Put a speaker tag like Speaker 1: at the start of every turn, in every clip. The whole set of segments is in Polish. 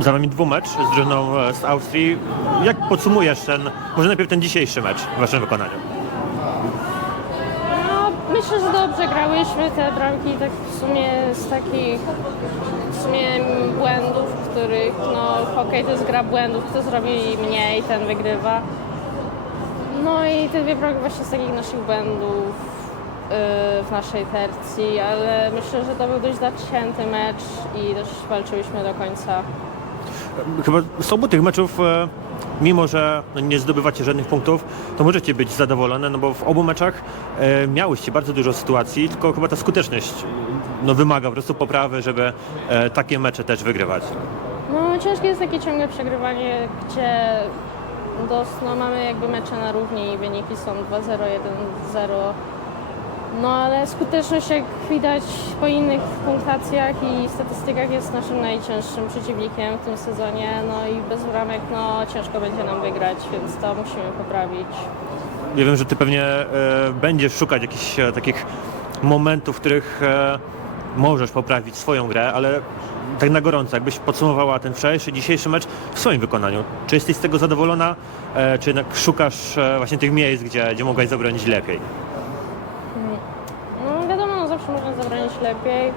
Speaker 1: za wami dwumecz z drużyną e, z Austrii. Jak podsumujesz ten, może najpierw ten dzisiejszy mecz w waszym wykonaniu?
Speaker 2: No, myślę, że dobrze grałyśmy te bramki tak w sumie z takich w sumie błędów, których no hokej to jest gra błędów, kto zrobi mniej, ten wygrywa. No i te dwie bramki właśnie z takich naszych błędów w naszej tercji, ale myślę, że to był dość zacięty mecz i też walczyliśmy do końca.
Speaker 1: Chyba z obu tych meczów, e, mimo że no, nie zdobywacie żadnych punktów, to możecie być zadowolone, no bo w obu meczach e, miałyście bardzo dużo sytuacji, tylko chyba ta skuteczność no, wymaga po prostu poprawy, żeby e, takie mecze też wygrywać.
Speaker 2: No ciężkie jest takie ciągłe przegrywanie, gdzie dos, no, mamy jakby mecze na równi i wyniki są 2-0, 1-0. No ale skuteczność jak widać po innych punktacjach i statystykach jest naszym najcięższym przeciwnikiem w tym sezonie. No i bez bramek no ciężko będzie nam wygrać, więc to musimy poprawić.
Speaker 1: Ja wiem, że ty pewnie e, będziesz szukać jakichś e, takich momentów, w których e, możesz poprawić swoją grę, ale tak na gorąco, jakbyś podsumowała ten wczorajszy, dzisiejszy mecz w swoim wykonaniu. Czy jesteś z tego zadowolona, czy jednak szukasz właśnie tych miejsc, gdzie, gdzie mogłaś zabronić lepiej?
Speaker 2: No wiadomo, no, zawsze można zabronić lepiej.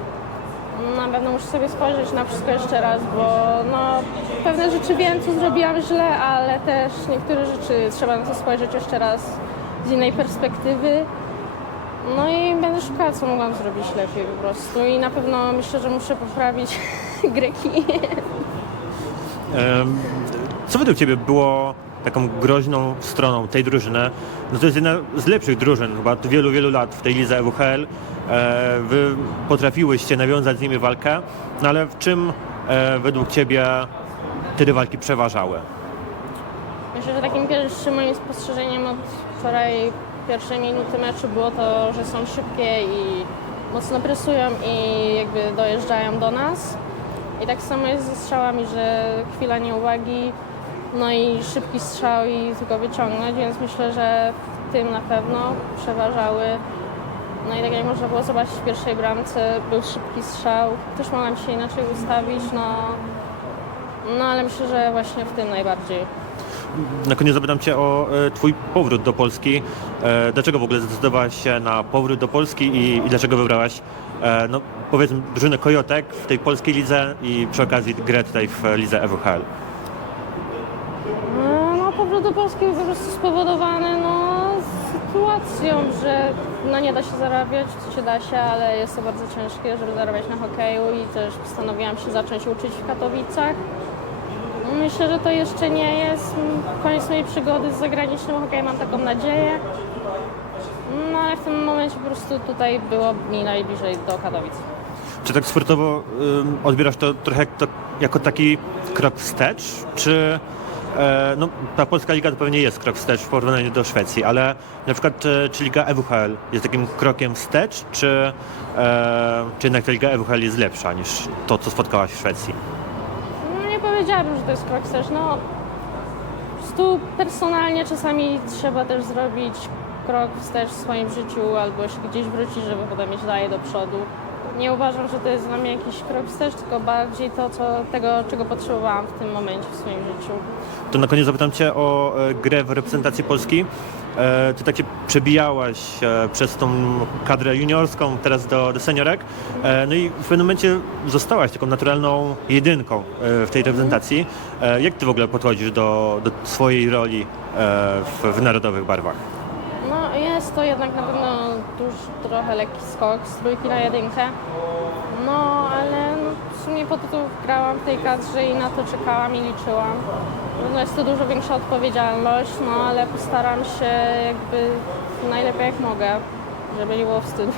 Speaker 2: Na pewno muszę sobie spojrzeć na wszystko jeszcze raz, bo no, pewne rzeczy wiem, co zrobiłam źle, ale też niektóre rzeczy trzeba na to spojrzeć jeszcze raz z innej perspektywy. No i będę szukała, co mogłam zrobić lepiej po prostu. I na pewno myślę, że muszę poprawić greki.
Speaker 1: Co według Ciebie było taką groźną stroną tej drużyny? No to jest jedna z lepszych drużyn chyba od wielu, wielu lat w tej lidze EWHL. E, Wy potrafiłyście nawiązać z nimi walkę, no ale w czym e, według Ciebie te rywalki przeważały?
Speaker 2: Myślę, że takim pierwszym moim spostrzeżeniem od wczoraj pierwszej minuty meczu było to, że są szybkie i mocno presują i jakby dojeżdżają do nas. I tak samo jest ze strzałami, że chwila nieuwagi, no i szybki strzał i tylko wyciągnąć, więc myślę, że w tym na pewno przeważały. No i tak jak można było zobaczyć w pierwszej bramce, był szybki strzał. Też mogłam się inaczej ustawić, no, no ale myślę, że właśnie w tym najbardziej.
Speaker 1: Na koniec zapytam Cię o e, Twój powrót do Polski. E, Dlaczego w ogóle zdecydowałaś się na powrót do Polski i, i dlaczego wybrałaś, e, no powiedzmy, drużynę Kojotek w tej polskiej lidze i przy okazji grę tutaj w lidze EWHL?
Speaker 2: No, no powrót do Polski był po prostu spowodowany no, sytuacją, że no, nie da się zarabiać, co się da się, ale jest to bardzo ciężkie, żeby zarabiać na hokeju i też postanowiłam się zacząć uczyć w Katowicach. Myślę, że to jeszcze nie jest koniec mojej przygody z zagranicznym hokejem, mam taką nadzieję. No ale w tym momencie po prostu tutaj było mi najbliżej do Katowic.
Speaker 1: Czy tak sportowo ym, odbierasz to trochę to, jako taki krok wstecz, czy no, ta polska liga to pewnie jest krok wstecz w porównaniu do Szwecji, ale na przykład e, czy liga EWHL jest takim krokiem wstecz, czy, e, czy jednak ta liga EWHL jest lepsza niż to, co spotkałaś w Szwecji?
Speaker 2: No nie powiedziałabym, że to jest krok wstecz. No, po prostu personalnie czasami trzeba też zrobić krok wstecz w swoim życiu albo się gdzieś wrócić, żeby potem iść dalej do przodu. Nie uważam, że to jest dla mnie jakiś krok wstecz, tylko bardziej to, co, tego, czego potrzebowałam w tym momencie w swoim życiu.
Speaker 1: To na koniec zapytam Cię o e, grę w reprezentacji Polski. E, Ty tak się przebijałaś e, przez tą kadrę juniorską, teraz do, do seniorek. No i w pewnym momencie zostałaś taką naturalną jedynką w tej reprezentacji. Jak Ty w ogóle podchodzisz do, do swojej roli w, w narodowych barwach?
Speaker 2: Jest to jednak na pewno duż, trochę lekki skok z trójki na jedynkę. No ale no, w sumie po to tu grałam w tej kadrze i na to czekałam i liczyłam. No jest to dużo większa odpowiedzialność, no ale postaram się jakby najlepiej jak mogę, żeby nie było wstydu.